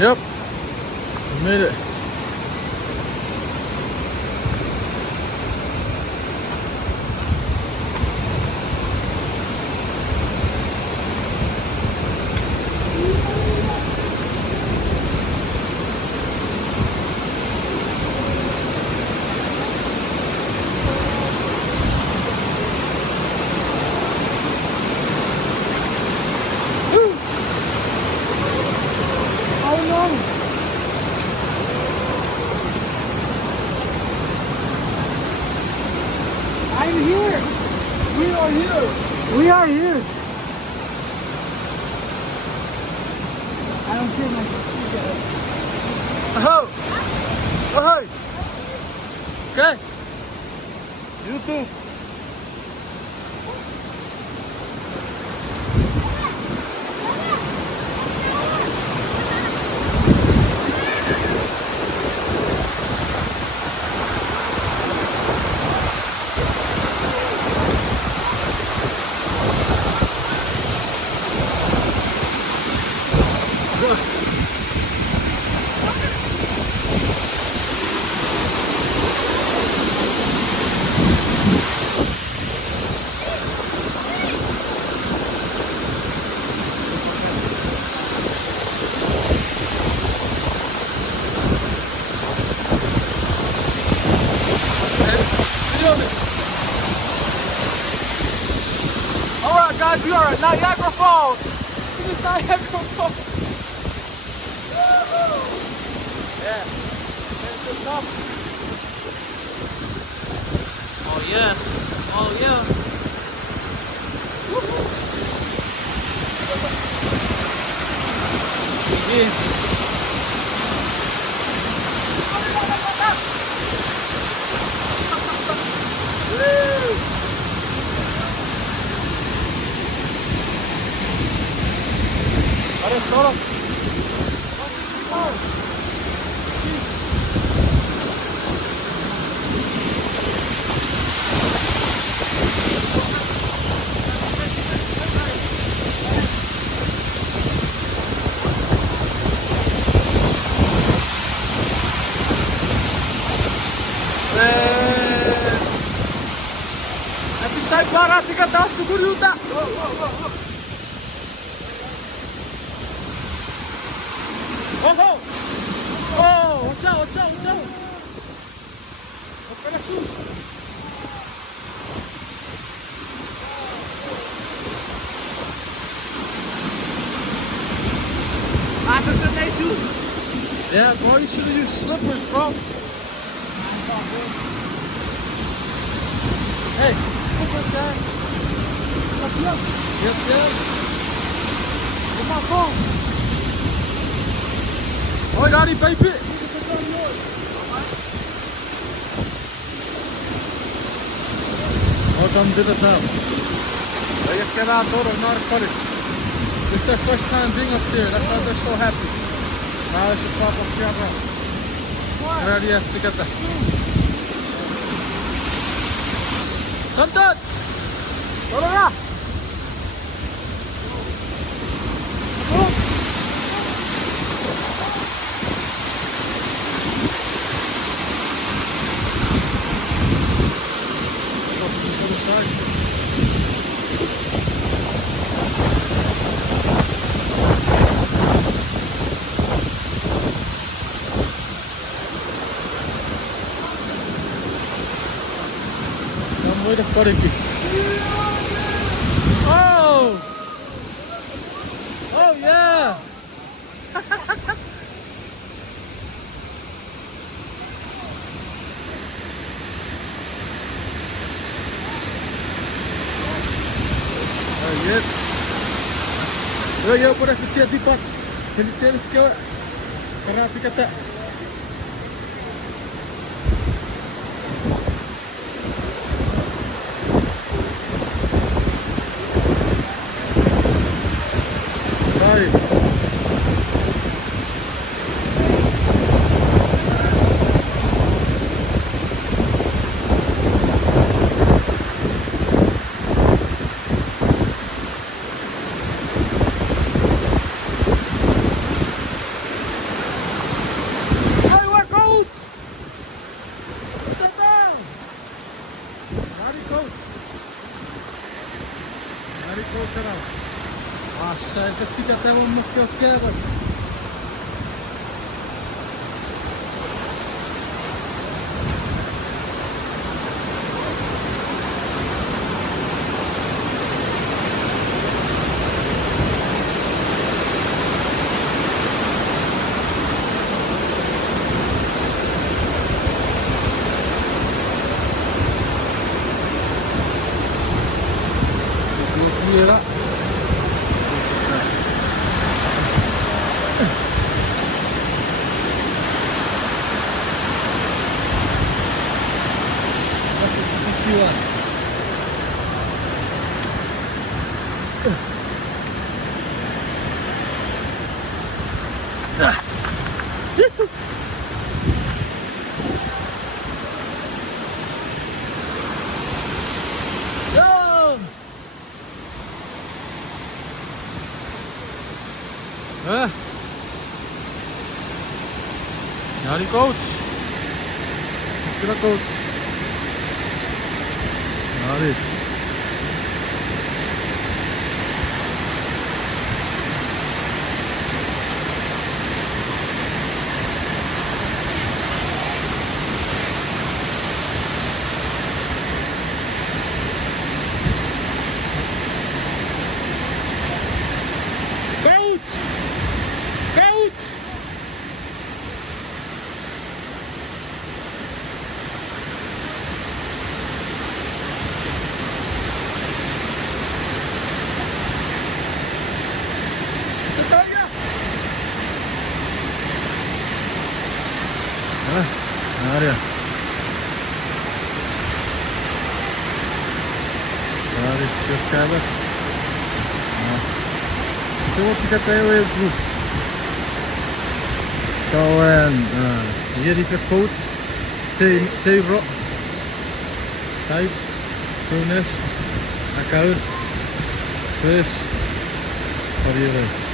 Yep, we made it. I'm here. We are here. We are here. I don't feel my feet. Oh! Oh! Okay. You too. Alright guys, we are at Niagara Falls. This is Niagara Falls. Yeah. There's the top. Oh yeah. Oh yeah. Yeah. Solo. Nanti saya parah 3 tahun syukur juta. Oh, oh, watch out, watch out, watch out. Open the shoes. Yeah, bro, you should have used slippers, bro. Hey, slippers, guy. Yep, yep. Where's my phone? Oh, Daddy, baby. Oh, come did it now. They just get out door, not funny. This is their first time being up here. That's why they're so happy. Now they should pop up camera. Ready, yes, to get that. Santat! Tolo na! Where the fuck is he? Oh! Oh yeah! Oh yes. Yo, por aquí se atipa. Tiene que ser que para picata. Fica até uma que eu quero. Mira. Ja, die coach. Kijk coach. Ja, dit. Coach! Coach! Daar ja. Daar is Chuukese. So what you got there with you? So hier is de coach. Twee bro. Tijd. Chuukese. Akau. Chris. Wat hier is.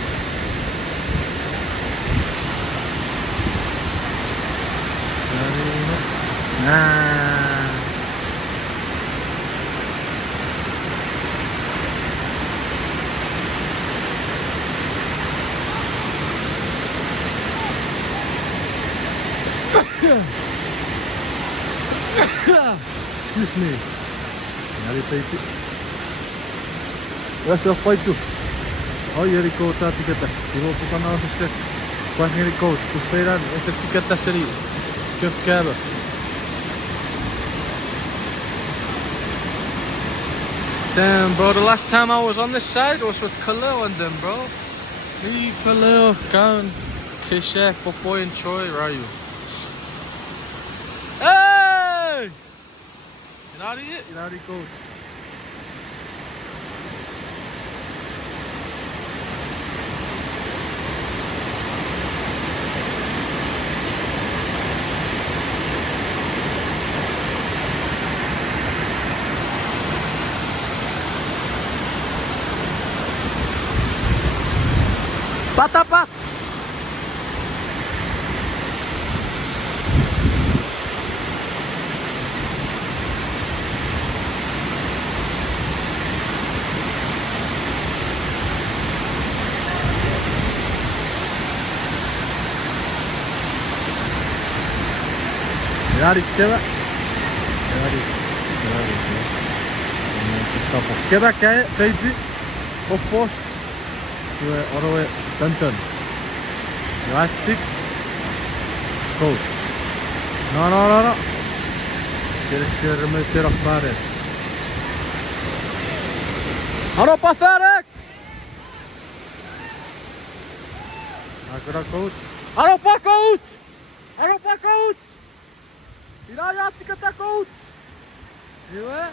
Nah. Excuse me. Allez, Peiti. Where's your fight to? Oh, hier die coach had etiquette. Die wil ook aan afgezet. Waar ging die coach? Hoe speel je dat? Is het etiquette serie? Chuukese. Damn, bro, the last time I was on this side was with Khalil and them, bro. Me, Khalil, Khan, Chuukese, Popoy and Troy, Ryu. Hey! You know it? You know it goes. Patapak! Yari keda. Yari. Keda kayak Peiti. Opos. Due oroe tantan. Plastic. Coach. No. Quieres que remeter a fare. Aro pasarek. Agora coach. Aro pa coach. Aro pa coach. Ilaa jaatti coach. Hyvä.